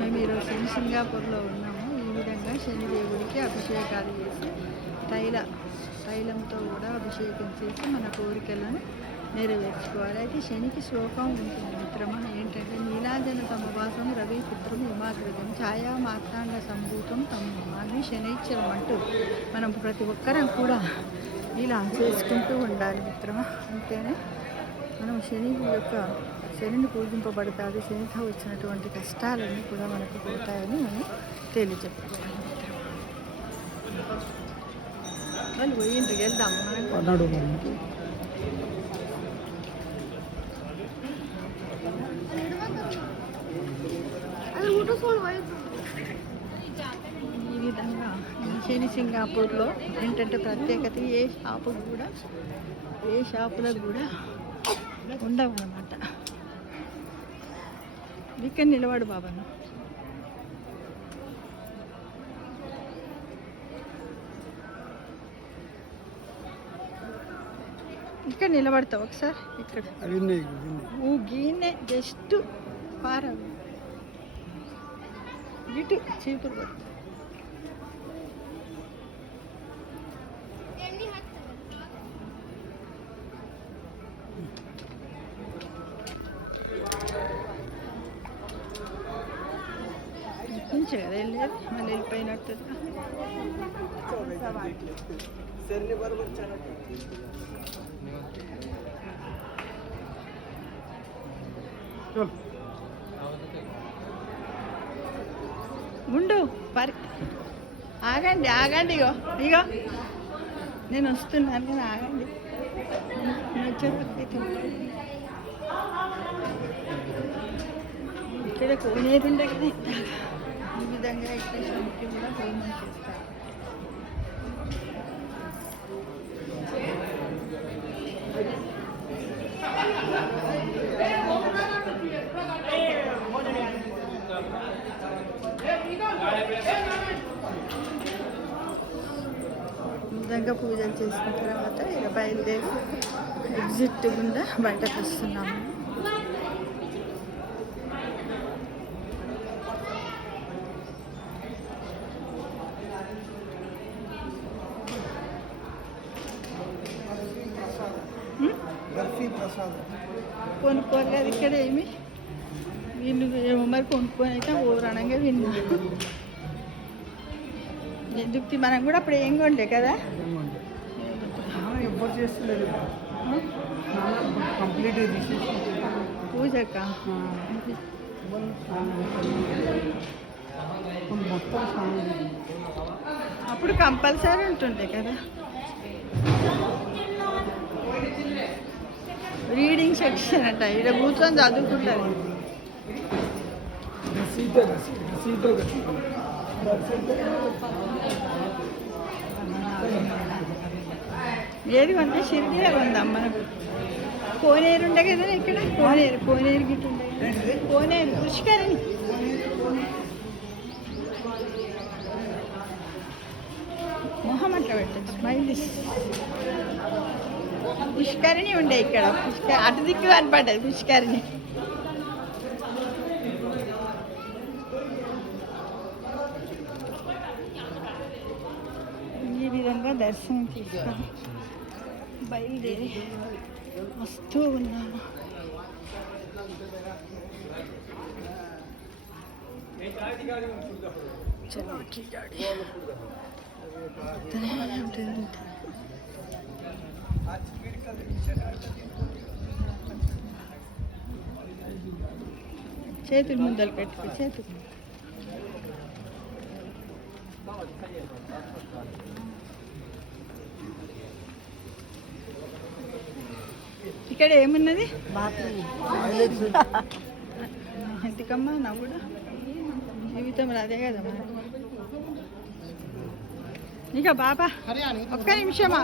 మేము ఈరోజు సింగాపూర్లో ఉన్నాము. ఈ విధంగా శనిదేవుడికి అభిషేకాలు చేసి తైలంతో కూడా అభిషేకం చేసి మన కోరికలను నెరవేర్చుకోవాలి. అయితే శనికి శోకం ఉంటుంది మిత్రమా. ఏంటంటే నీలాజన సమవాసం రవి పుత్రం ఉమాగ్రజం ఛాయా మార్తాండ సంభూతం తమ్మాది శనైశ్వరం అంటూ మనం ప్రతి ఒక్కరం కూడా ఇలా చేసుకుంటూ ఉండాలి మిత్రమా. అంతేనే మనం శనిని పూజింపబడతాడు. శనితో వచ్చినటువంటి కష్టాలన్నీ కూడా మనకు పోతాయని మనం తెలియజెప్పాలి. వాళ్ళు పోయింటికి వెళ్దాం మనం. ఈ విధంగా శని సింగాపూర్లో ఏంటంటే ప్రత్యేకత ఏ షాపులకు కూడా ఉండవు అన్నమాట. ఇక్కడ నిలబడు బాబాను. ఇక్కడ నిలబడతావు ఒకసారి. ఇక్కడ గీనే జస్ట్ పార ఇటు చీపురు పడుతుంది. నుంచి కదా వెళ్ళేది, మళ్ళీ వెళ్ళిపోయినట్టు. ఉండు ఆగండి ఇగో నేను వస్తున్నాను కానీ ఆగండి. ఇక్కడ కోనేరుండే కదా ఈ విధంగా ఇక్కడ శనికి కూడా హోమం చేస్తారు. విధంగా పూజలు చేసిన తర్వాత ఇక బయలుదేరి ఎగ్జిట్ గుండా బయటకు వస్తున్నాము. కొనుక్కోలేదు ఇక్కడ ఏమి, వీళ్ళు ఏమో మరి కొనుక్కొని అయితే ఊరనంగా విన్నా. ఎందుకు మనం కూడా అప్పుడు ఏం కొండే కదా. పూజక అప్పుడు కంపల్సరీ ఉంటుండే కదా. రీడింగ్ సెక్షన్ అంట, ఇక్కడ కూర్చొని చదువుకుంటారు. ఏది కొంటే షిరిడీలో కొందాం మనకు. కోనేరు ఉండే కదా ఇక్కడ, కోనేరు గిట్టు ఉండే, కోనేరు పుష్కరిణి. మొహం అట్లా పెట్టచ్చు, స్మైల్ పుష్కరిణి ఉండే ఇక్కడ. అటు దిక్కు కనపడ్డది పుష్కరిణి. ఈ విధంగా దర్శనం తీసుకొని బయలుదేరి వస్తూ ఉన్నాము. చేతులు ముందలు పెట్టుకో, చేతులు ఇక్కడ ఏమున్నది ఎందుకమ్మా నవ్వుడు, జీవితంలో అదే కదా మరి. ఇక బాబా ఒక్క నిమిషమా.